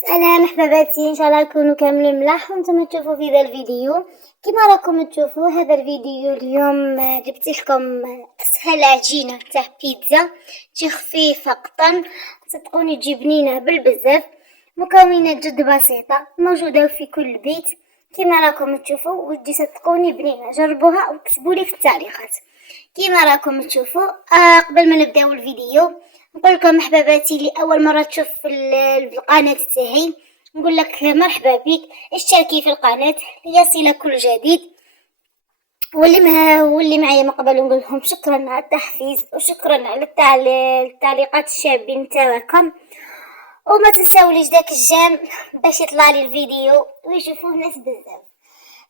سلام حباباتي، ان شاء الله تكونوا كاملين ملاح وانتم تشوفوا في ذا الفيديو. كما راكم تشوفوا هذا الفيديو اليوم جبت لكم اسهل عجينه تاع بيتزا، تجي خفيفه قطن، صدقوني تجي بنينه بالبزاف. مكونات جد بسيطه موجوده في كل بيت كما راكم تشوفوا، وتجي صدقوني بنينه. جربوها وكتبوا لي في التعليقات كما راكم تشوفوا. قبل ما نبداو الفيديو نقول لكم حباباتي اللي اول مره تشوف في القناه تاعي، نقول لك مرحبا بك، اشتركي في القناه ليصلك كل جديد. واللي معايا من قبل نقول لهم شكرا على التحفيز وشكرا على التعليقات الشابين تاعكم. وما تنساوليش داك الجيم باش يطلع لي الفيديو ويشوفوه ناس بزاف.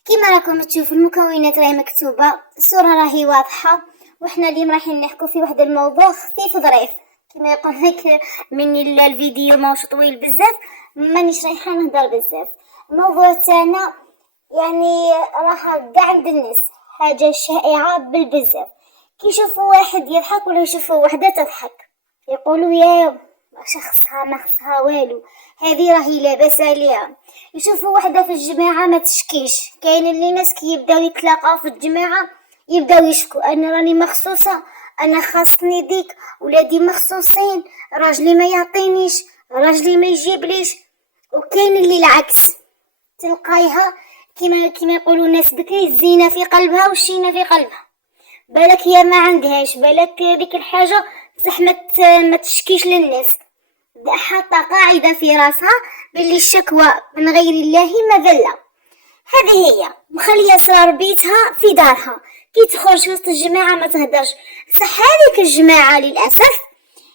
كما راكم تشوفوا المكونات راهي مكتوبه، الصوره راهي واضحه، وحنا اليوم رايحين نحكوا في واحد الموضوع خفيف ظريف. كما يقول لك مني الفيديو ماهوش طويل بزاف، مانيش رايحه نهضر بزاف. الموضوع تاعنا يعني راه كاع عند الناس حاجه شائعه بالبزاف، كي يشوفوا واحد يضحك ولا يشوفوا وحده تضحك يقولوا يا شخصها ما خصها والو، هذه راهي لاباس عليها. يشوفوا وحده في الجماعه ما تشكيش، كاين اللي ناس كي يبداو يتلاقاو في الجماعه يبداو يشكوا انا راني مخصوصه، انا خاصني ديك، ولادي مخصوصين، راجلي ما يعطينيش، راجلي ما يجيبليش. وكاين اللي العكس، تلقايها كما يقولوا الناس بكري الزينه في قلبها والشينه في قلبها، بالك هي ما عندهاش، بالك ديك الحاجه بصح ما تشكيش للناس، حاطه قاعده في راسها باللي الشكوى من غير الله مذله. هذه هي مخليه اسرار بيتها في دارها، كي تخرج وسط الجماعه ما تهدرش. صح هذيك الجماعه للاسف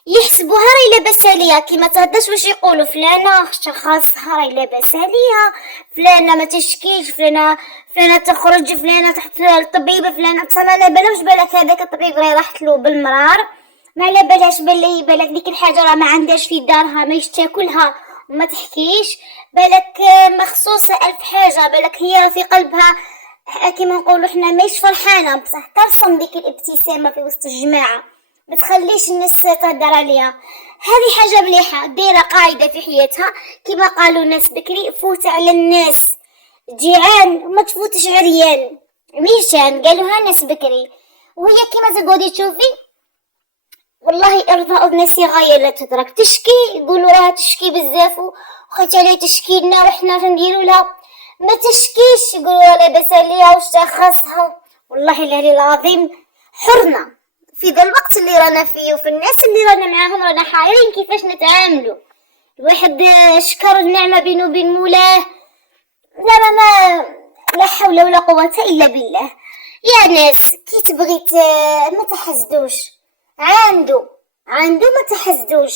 يحسبوها راهي لاباس عليها، كي ما تهدرش واش يقولوا فلانه شخصها راهي لاباس عليها، فلانه ما تشكيش، فلانه تخرج، فلانه تحت الطبيب، فلانه ما على بالهمش بالك هذاك الطبيب راهي راحت له بالمرار، ما على بالهاش بالك ديك الحاجه راه ما عندهاش في دارها ما تاكلها وما تحكيش، بالك مخصوصه الف حاجه، بالك هي في قلبها كيما نقولوا حنا ماهيش فرحانه، بصح ترسم ديك الابتسامه في وسط الجماعه ما تخليش الناس تهدر عليها. هذه حاجه مليحه، دايره قاعده في حياتها كما قالوا الناس بكري، فوت على الناس جيعان وما تفوتش عريان، ميشان قالوها ناس بكري. وهي كما تقولي تشوفي والله ارضاء الناس غايه لا تدرك، تشكي يقولوا راها تشكي بزاف وخيت عليه تشكي لنا وحنا نديروا لها، ما تشكيش يقولوا لاباس عليها واش خاصها. والله العلي العظيم حرنا في ذا الوقت اللي رانا فيه، وفي الناس اللي رانا معاهم رانا حايرين كيفاش نتعاملوا. الواحد شكر النعمه بينه وبين مولاه، لا حول ولا قوه الا بالله. يا ناس كي تبغي ما تحسدوش، عنده ما تحسدوش،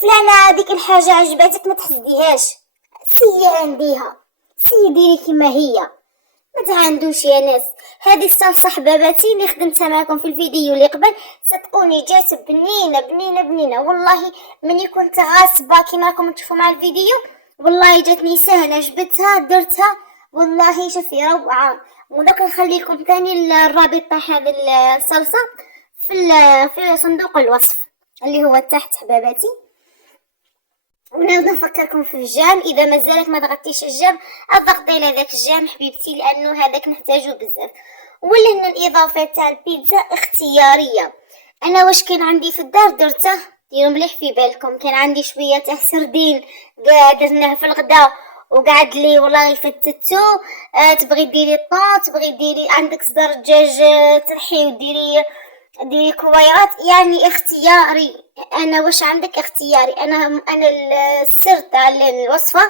فلانه هذيك الحاجه عجبتك ما تحسديهاش، سي عنديها، سي ديري كما هي، ما تعندوش يا ناس. هذه الصلصه حباباتي اللي خدمتها معكم في الفيديو اللي قبل، صدقوني جات بنينه بنينه بنينه، والله مني كنت غاصبه كيما راكم تشوفوا مع الفيديو، والله جاتني سهله، جبتها درتها والله شوفي روعه. وداك نخلي لكم ثاني الرابط تاع هذه الصلصه في صندوق الوصف اللي هو تحت حباباتي. ونعاود نفكركم في الجام، اذا مازالك ما ضغطتيش الجام اضغطي على ذاك الجام حبيبتي، لانه هذاك نحتاجه بزاف. ولهنا الاضافه تاع البيتزا اختياريه، انا واش كان عندي في الدار درته، ديروا مليح في بالكم، كان عندي شويه تاع سردين درناه في الغداء وقعد لي والله فتتو. تبغي ديري طون، تبغي ديري عندك صدر دجاج ترحي وديري كويرات، يعني اختياري انا، واش عندك اختياري انا السر تاع الوصفه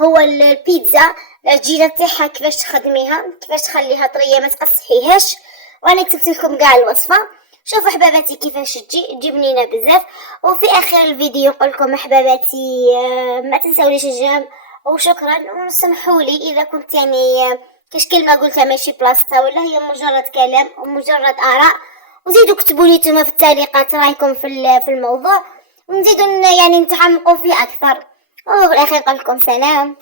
هو البيتزا، العجينه تاعها كيفاش تخدميها، كيفاش تخليها طريه ما تقصحيهاش، وانا كتبت لكم كاع الوصفه. شوفوا حباباتي كيفاش تجي بنينه بزاف. وفي اخر الفيديو نقول لكم حباباتي ما تنساوليش الجام، وشكرا وسمحوا لي اذا كنت يعني كاش كلمه قلتها ماشي بلاصتها ولا هي مجرد كلام ومجرد اراء، وزيدوا اكتبوا لي نتوما في التعليقات رايكم في الموضوع، ونزيدوا يعني نتعمقوا فيه اكثر. وفي الاخير نقول لكم سلام.